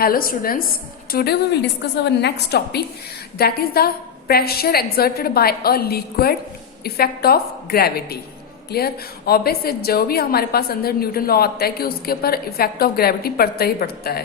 Hello students, today we will discuss our next topic, that is the pressure exerted by a liquid effect of gravity. Clear? Obvious है, जो भी हमारे पास अंदर Newton law आता है कि उसके ऊपर इफेक्ट ऑफ ग्रेविटी पड़ता ही पड़ता है.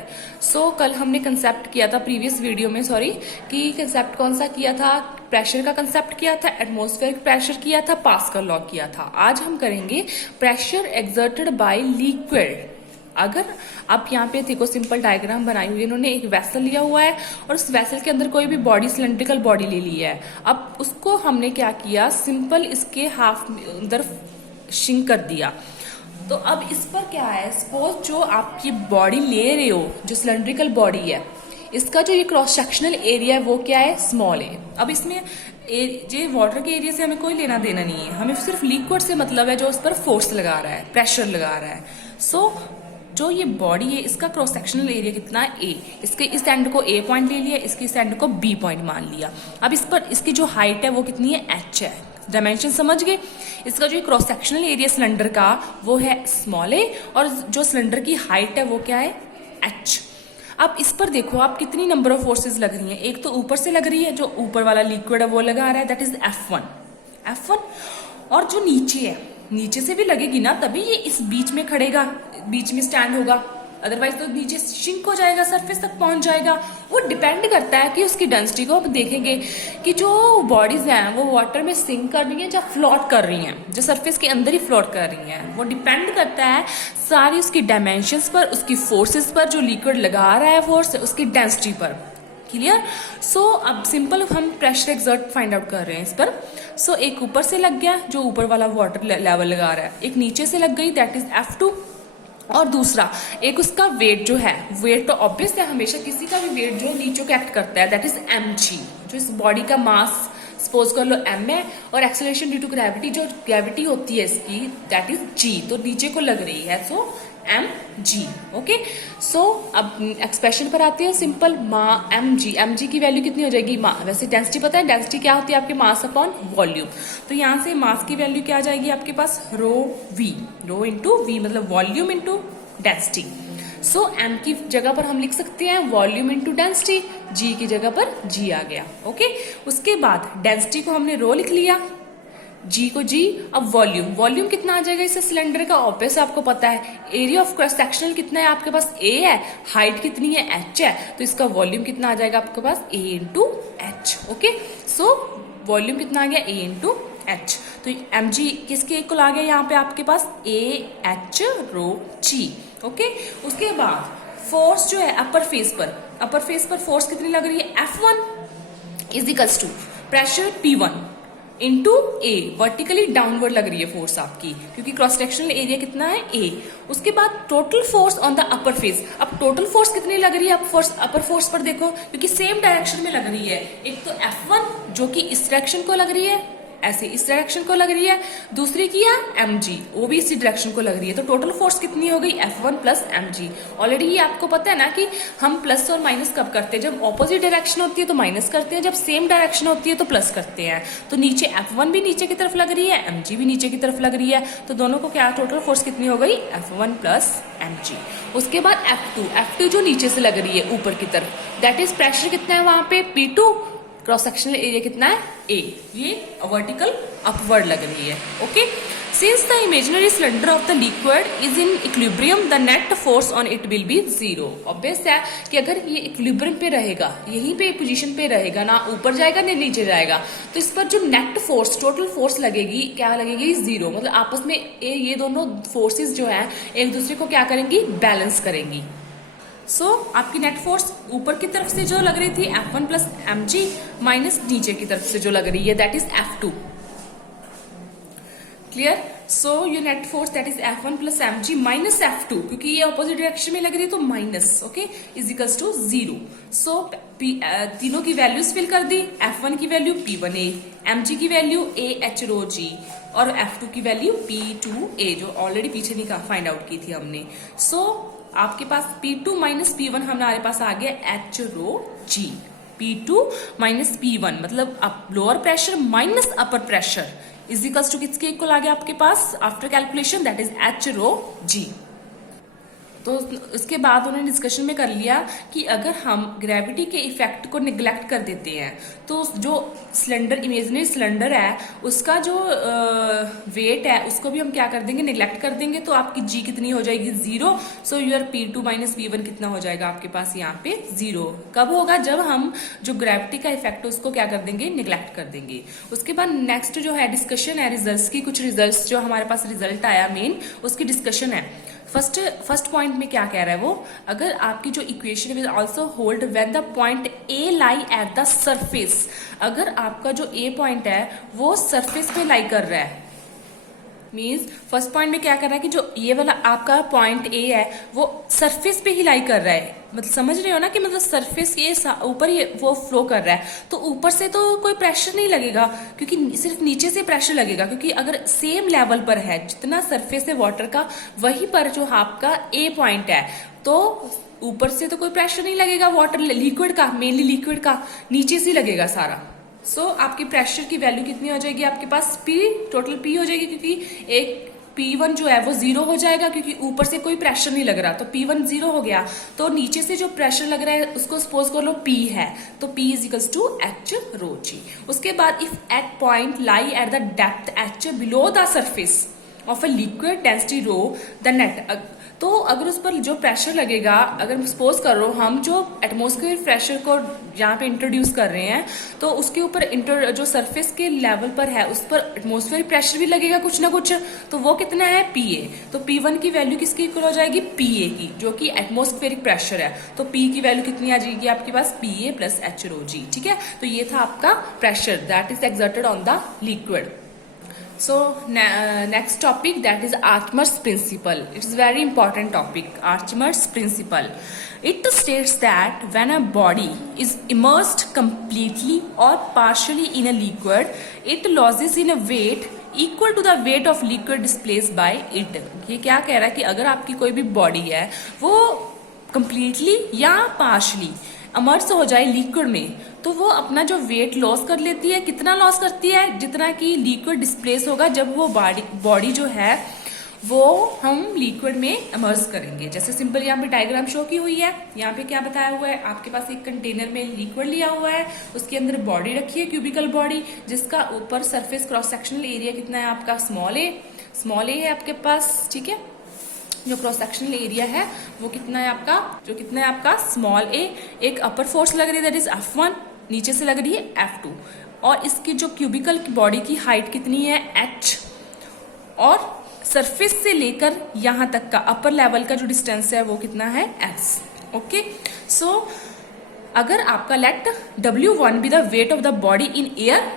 कल हमने कंसेप्ट किया था प्रीवियस वीडियो में, कि कंसेप्ट कौन सा किया था? प्रेशर का कंसेप्ट किया था, एटमॉस्फेरिक प्रेशर किया था, पास्कल लॉ किया था. आज हम करेंगे प्रेशर एक्सर्टेड बाय लिक्विड. अगर आप यहाँ पे देखो, सिंपल डायग्राम बनाई हुई है, इन्होंने एक वेसल लिया हुआ है और उस वेसल के अंदर कोई भी बॉडी, सिलेंड्रिकल बॉडी ले ली है. अब उसको हमने क्या किया, सिंपल इसके हाफ अंदर शिंक कर दिया. तो अब इस पर क्या है, सपोज जो आप ये बॉडी ले रहे हो, जो सिलेंड्रिकल बॉडी है, इसका जो ये क्रॉस सेक्शनल एरिया है वो क्या है, स्मॉल है. अब इसमें ये वाटर के एरिया से हमें कोई लेना देना नहीं है, हमें सिर्फ लिक्विड से मतलब है जो उस पर फोर्स लगा रहा है, प्रेशर लगा रहा है. जो ये बॉडी है, इसका क्रॉस सेक्शनल एरिया कितना है, ए. इसके इस एंड को ए पॉइंट ले लिया, इसके इस एंड को बी पॉइंट मान लिया. अब इस पर इसकी जो हाइट है वो कितनी है, एच है. डायमेंशन समझ गए. इसका जो क्रॉस सेक्शनल एरिया सिलेंडर का वो है स्मॉल ए, और जो सिलेंडर की हाइट है वो क्या है, एच. अब इस पर देखो आप, कितनी नंबर ऑफ फोर्सेस लग रही हैं. एक तो ऊपर से लग रही है, जो ऊपर वाला लिक्विड है वो लगा रहा है, दैट इज F1. और जो नीचे है, नीचे से भी लगेगी ना, तभी ये इस बीच में खड़ेगा, बीच में स्टैंड होगा. अदरवाइज तो नीचे शिंक हो जाएगा, सरफेस तक पहुंच जाएगा. वो डिपेंड करता है कि उसकी डेंसिटी को. हम देखेंगे कि जो बॉडीज हैं वो वाटर में सिंक कर रही हैं या फ्लोट कर रही हैं, जो सरफेस के अंदर ही फ्लोट कर रही हैं. वो डिपेंड करता है सारी उसकी डायमेंशंस पर, उसकी फोर्सेस पर, जो लिक्विड लगा रहा है फोर्स, उसकी डेंसिटी पर. क्लियर? अब सिंपल हम प्रेशर एक्सर्ट फाइंड आउट कर रहे हैं इस पर. एक ऊपर से लग गया, जो ऊपर वाला वाटर लेवल लगा रहा है. एक नीचे से लग गई, दैट इज F2. और दूसरा एक उसका वेट जो है, वेट तो ऑब्वियस है, हमेशा किसी का भी वेट जो नीचे को एक्ट करता है, दैट इज mg. जो इस बॉडी का मास सपोज कर लो m है, और एक्सेलरेशन ड्यू टू ग्रेविटी, जो ग्रेविटी होती है इसकी, दैट इज g. तो नीचे को लग रही है, mg. ओके. अब एक्सप्रेशन पर आते हैं. सिंपल mg की वैल्यू कितनी हो जाएगी, वैसे डेंसिटी पता है, डेंसिटी क्या होती है आपके, मास अपॉन वॉल्यूम. तो यहाँ से मास की वैल्यू क्या आ जाएगी आपके पास, रो इंटू वी, मतलब वॉल्यूम इंटू डेंसिटी. m की जगह पर हम लिख सकते हैं वॉल्यूम इंटू डेंसिटी, g की जगह पर g आ गया. ओके. उसके बाद डेंसिटी को हमने रो लिख लिया, G को G. अब वॉल्यूम कितना आ जाएगा इसे सिलेंडर का, ऑब्वियस आपको पता है. एरिया ऑफ क्रॉस सेक्शनल कितना है आपके पास, A है. हाइट कितनी है, H है. तो इसका वॉल्यूम कितना आ जाएगा आपके पास, A into H. Okay. Volume कितना आ गया, A इंटू एच. तो mg किसके इक्वल आ गया यहाँ पे आपके पास, A H rho G. Okay. उसके बाद फोर्स जो है अपर फेस पर फोर्स कितनी लग रही है, F1 is equals to pressure P1 into A. Vertically downward लग रही है फोर्स आपकी, क्योंकि क्रॉस सेक्शनल एरिया कितना है, ए. उसके बाद total force on the upper face. अब टोटल फोर्स कितनी लग रही है अपर फोर्स पर, देखो क्योंकि सेम डायरेक्शन में लग रही है. एक तो F1 जो कि इस डायरेक्शन को लग रही है, ऐसे इस डायरेक्शन को लग रही है. दूसरी की है mg, वो भी इसी डायरेक्शन को लग रही है. तो टोटल फोर्स कितनी हो गई, F1 प्लस mg. ऑलरेडी ये आपको पता है ना कि हम प्लस और माइनस कब करते हैं, जब ऑपोजिट डायरेक्शन होती है तो माइनस करते हैं, जब सेम डायरेक्शन होती है तो प्लस करते हैं. तो नीचे F1 भी नीचे की तरफ लग रही है, mg भी नीचे की तरफ लग रही है. तो दोनों को क्या, टोटल फोर्स कितनी हो गई, F1 प्लस mg. उसके बाद F2 जो नीचे से लग रही है ऊपर की तरफ, दैट इज प्रेशर कितना है वहां पे, P2. क्रॉस सेक्शनल एरिया कितना है, A. ये वर्टिकल अपवर्ड लग रही है. Okay. Since the imaginary cylinder of the liquid is in equilibrium, the net force on it will be 0. Obvious है कि अगर ये इक्विलिब्रियम पे रहेगा, यहीं पे पोजीशन पे रहेगा, ना ऊपर जाएगा ना नीचे जाएगा, तो इस पर जो नेट फोर्स, टोटल फोर्स लगेगी, क्या लगेगी, 0. मतलब आपस में ये दोनों फोर्सेस जो है एक दूसरे को क्या करेंगी, बैलेंस करेंगी. आपकी नेट फोर्स ऊपर की तरफ से जो लग रही थी F1 प्लस mg, माइनस नीचे की तरफ से जो लग रही है, दैट इज F2. क्लियर? ये net force that is F1 plus mg minus F2, क्योंकि ये ऑपोजिट डायरेक्शन में लग रही है तो minus. Okay. Is equals to 0. तीनों की वैल्यूज फिल कर दी. F1 की वैल्यू P1A, mg की value A H rho G, और F2 की वैल्यू P2A, जो ऑलरेडी पीछे नहीं फाइंड आउट की थी हमने. आपके पास P2 माइनस P1 हमारे पास आ गया H rho G. P2 minus P1 मतलब lower pressure minus upper pressure is equals to किसके इक्वल आ गया आपके पास after calculation, that is H rho G. तो उसके बाद उन्होंने डिस्कशन में कर लिया कि अगर हम ग्रेविटी के इफेक्ट को निगलेक्ट कर देते हैं तो जो सिलेंडर, इमेजिनरी सिलेंडर है, उसका जो वेट है उसको भी हम क्या कर देंगे, निगलेक्ट कर देंगे। तो आपकी जी कितनी हो जाएगी, 0। So your P2 minus P1 कितना हो जाएगा आपके पास यहाँ पे, 0। कब होगा, जब हम जो ग्रेविटी का इफेक्ट है उसको क्या कर देंगे, निगलेक्ट कर देंगे। उसके बाद नेक्स्ट जो है डिस्कशन है रिजल्ट्स की, कुछ रिजल्ट्स जो हमारे पास रिजल्ट आया मेन, उसकी डिस्कशन है। फर्स्ट पॉइंट में क्या कह रहा है वो, अगर आपकी जो equation will also hold when the point A lie at the surface, अगर आपका जो ए पॉइंट है वो सरफेस पे लाई कर रहा है, मीन्स फर्स्ट पॉइंट में क्या कर रहा है कि जो ये वाला आपका पॉइंट ए है वो सरफेस पे ही लाई कर रहा है, मतलब समझ रहे हो ना कि मतलब सरफेस के ऊपर ये वो फ्लो कर रहा है, तो ऊपर से तो कोई प्रेशर नहीं लगेगा क्योंकि सिर्फ नीचे से प्रेशर लगेगा, क्योंकि अगर सेम लेवल पर है जितना सरफेस है वाटर का, वहीं पर जो आपका ए पॉइंट है, तो ऊपर से तो कोई प्रेशर नहीं लगेगा वाटर लिक्विड का, मेनली लिक्विड का नीचे से लगेगा सारा। सो आपकी प्रेशर की वैल्यू कितनी हो जाएगी आपके पास, P, टोटल P हो जाएगी, क्योंकि एक P1 जो है वो 0 हो जाएगा क्योंकि ऊपर से कोई प्रेशर नहीं लग रहा, तो P1 0 हो गया। तो नीचे से जो प्रेशर लग रहा है उसको सपोज कर लो P है, तो P is equals to H rho G। उसके बाद if at point lie at the depth H below the surface of a liquid density rho the net, तो अगर उस पर जो प्रेशर लगेगा, अगर सपोज करो हम जो एटमॉस्फेयर प्रेशर को यहाँ पे इंट्रोड्यूस कर रहे हैं, तो उसके ऊपर जो सरफेस के लेवल पर है उस पर एटमॉस्फेयर प्रेशर भी लगेगा कुछ ना कुछ, तो वो कितना है, PA। तो P1 की वैल्यू किसकी इक्वल हो जाएगी, PA की, जो कि एटमॉस्फेरिक प्रेशर है। तो P की वैल्यू कितनी आ जाएगी आपके पास, PA plus H rho G। ठीक है, तो ये था आपका pressure that is exerted on the liquid. So next topic, that is Archimedes principle. It is very important topic, Archimedes principle. It states that when a body is immersed completely or partially in a liquid, it loses in a weight equal to the weight of liquid displaced by it. ये क्या कह रहा है कि अगर आपकी कोई भी बॉडी है वो completely या partially इमर्स हो जाए लिक्विड में, तो वो अपना जो वेट लॉस कर लेती है। कितना लॉस करती है, जितना कि लिक्विड डिस्प्लेस होगा जब वो बॉडी जो है वो हम लिक्विड में इमर्स करेंगे। जैसे सिंपल यहाँ पे डायग्राम शो की हुई है, यहाँ पे क्या बताया हुआ है, आपके पास एक कंटेनर में लिक्विड लिया हुआ है, उसके अंदर बॉडी रखी है, क्यूबिकल बॉडी, जिसका ऊपर सरफेस क्रॉस सेक्शनल एरिया कितना है आपका, स्मॉल ए है आपके पास। ठीक है, जो क्रॉस सेक्शनल एरिया है वो कितना है आपका, स्मॉल ए। एक अपर फोर्स लग रही है दैट इज F1, नीचे से लग रही है F2, और इसकी जो क्यूबिकल बॉडी की हाइट कितनी है, H, और सरफेस से लेकर यहां तक का अपर लेवल का जो डिस्टेंस है वो कितना है, S। ओके, सो अगर आपका let W1 be the weight of the body in air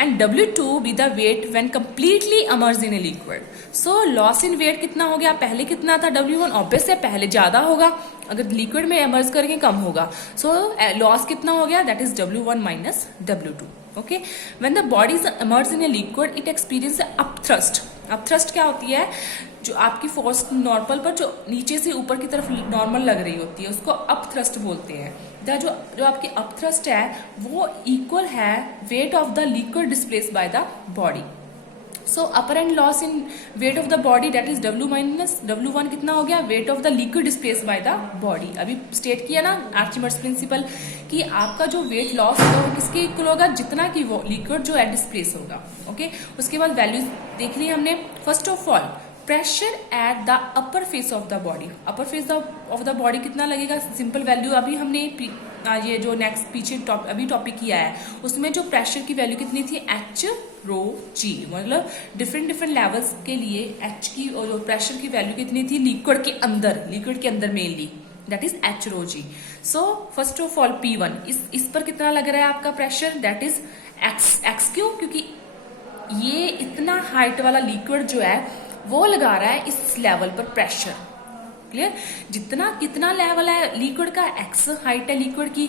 and W2 be the weight when completely immersed in a liquid. So loss in weight कितना हो गया, पहले कितना था W1, ऑब्वियस है पहले ज्यादा होगा, अगर लिक्विड में इमर्स करेंगे कम होगा। सो लॉस कितना हो गया, that is W1 minus W2। Okay, when the body is immersed in a liquid it experience upthrust. Upthrust क्या होती है, जो आपकी फोर्स नॉर्मल पर जो नीचे से ऊपर की तरफ नॉर्मल लग रही होती है उसको अपथ्रस्ट बोलते हैं। जो आपकी अपथ्रस्ट है वो इक्वल है wait of the liquid displace by the body. So upper and loss in wait of the body that is W minus W1 कितना हो गया, wait of the liquid displace by the body. अभी state किया ना आर्चिमेड्स principal कि आपका जो weight loss होगा वो किसके इक्वल होगा, जितना कि वो लिक्विड जो है डिस्प्लेस होगा। ओके, उसके बाद वैल्यूज देख ली हमने। First of all pressure at the upper face of the body, upper face of the body कितना लगेगा, सिंपल वैल्यू अभी हमने ये जो नेक्स्ट पीछे अभी टॉपिक किया है उसमें जो प्रेशर की वैल्यू कितनी थी, H रो G, मतलब डिफरेंट लेवल्स के लिए H की और जो प्रेशर की वैल्यू कितनी थी लिक्विड के अंदर mainly, that is H rho G। So first of all P1 इस पर कितना लग रहा है आपका प्रेशर, दैट इज X क्यों, क्योंकि ये इतना हाइट वाला लिक्विड जो है वो लगा रहा है इस लेवल पर प्रेशर। क्लियर, कितना लेवल है लिक्विड का, X हाइट है लिक्विड की,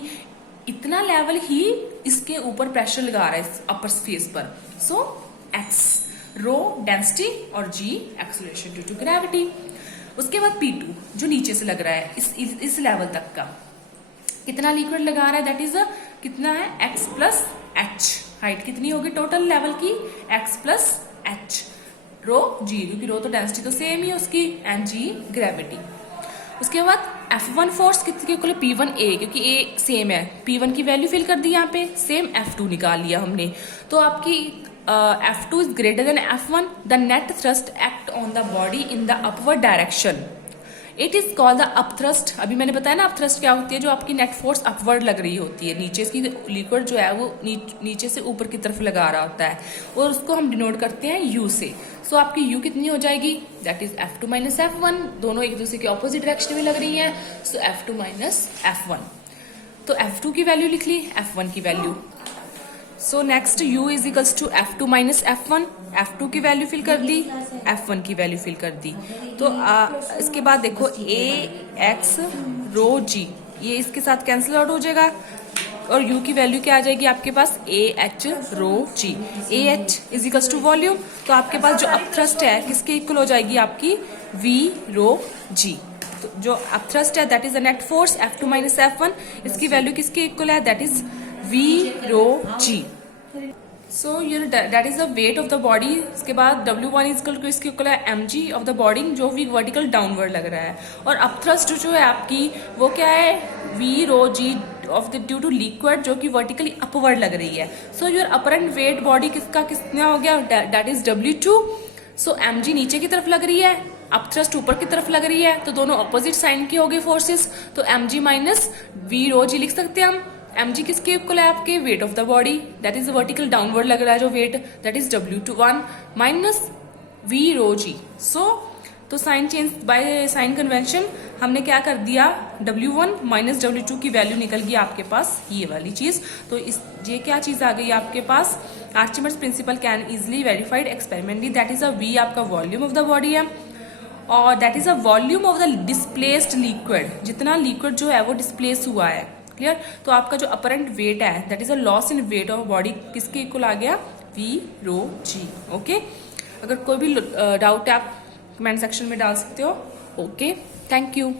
इतना लेवल ही इसके ऊपर प्रेशर लगा रहा है इस अपर फेस पर। सो X रो डेंसिटी और G acceleration due to gravity. उसके बाद P2 जो नीचे से लग रहा है इस लेवल तक का, कितना लिक्विड लगा रहा है, दैट इज कितना है, X प्लस H, हाइट कितनी होगी टोटल लेवल की, X plus H rho G, क्योंकि रो तो डेंसिटी तो सेम ही उसकी, एंड G ग्रेविटी। उसके बाद F1 फोर्स कितने इक्वल है P1A, क्योंकि A सेम है, P1 की वैल्यू फिल कर दी यहाँ पे, सेम F2 निकाल लिया हमने। तो आपकी F2 is greater than F1, the net thrust act on the body in the upward direction, it is called the upthrust. अभी मैंने बताया ना अपथ्रस्ट क्या होती है, जो आपकी नेट फोर्स अपवर्ड लग रही होती है, नीचे की लिक्विड जो है वो नीचे से ऊपर की तरफ लगा रहा होता है, और उसको हम डिनोट करते हैं U से। सो आपकी U कितनी हो जाएगी, that is F2 minus F1, दोनों एक दूसरे के ऑपोजिट डायरेक्शन में लग रही हैं, सो F2 माइनस F1। तो F2 की वैल्यू लिख ली, F1 की वैल्यू। So next U is equals to F2 minus F1, F2 की वैल्यू फिल कर दी, F1 की वैल्यू फिल कर दी। तो इसके बाद देखो AX रो G, ये इसके साथ कैंसिल आउट हो जाएगा, और U की वैल्यू क्या आ जाएगी आपके पास, AH rho G। AH is equals to volume, तो आपके पास जो अपथ्रस्ट है किसके इक्वल हो जाएगी आपकी, V रो G। तो जो अपथ्रस्ट है that is the net force F2 minus F1, इसकी वैल्यू किसके इक्वल है, that is V rho G। So that is the weight of the body. इसके बाद W1 इक्वल टू इसके इक्वल है mg ऑफ द बॉडी, जो भी vertical downward लग रहा है, और अपथ्रस्ट जो है आपकी वो क्या है, V rho G of the due to liquid, जो कि वर्टिकली अपवर्ड लग रही है। So your apparent weight body किसका कितना हो गया, that is W2। So mg नीचे की तरफ लग रही है, अपथ्रस्ट ऊपर की तरफ लग रही है, तो दोनों ऑपोजिट साइन की हो गई फोर्सेस, तो mg minus V rho G लिख सकते हैं हम। mg किसके इक्वल है आपके, weight of the body, that is vertical downward लग रहा है जो weight, that is W1 minus V rho G। So तो sign change by sign convention हमने क्या कर दिया, W1 माइनस W2 की वैल्यू निकल गई आपके पास, ये वाली चीज। तो इस ये क्या चीज आ गई आपके पास, Archimedes principle can easily verified experimentally, that is a V आपका वॉल्यूम ऑफ द बॉडी है, और that is a volume of the displaced liquid, जितना लिक्विड जो है वो डिस्प्लेस हुआ है, क्लियर। तो आपका जो अपरेंट वेट है that is a loss in weight of body, किसके इक्वल आ गया, V रो G। ओके, अगर कोई भी डाउट है आप कमेंट सेक्शन में डाल सकते हो। Okay, thank you.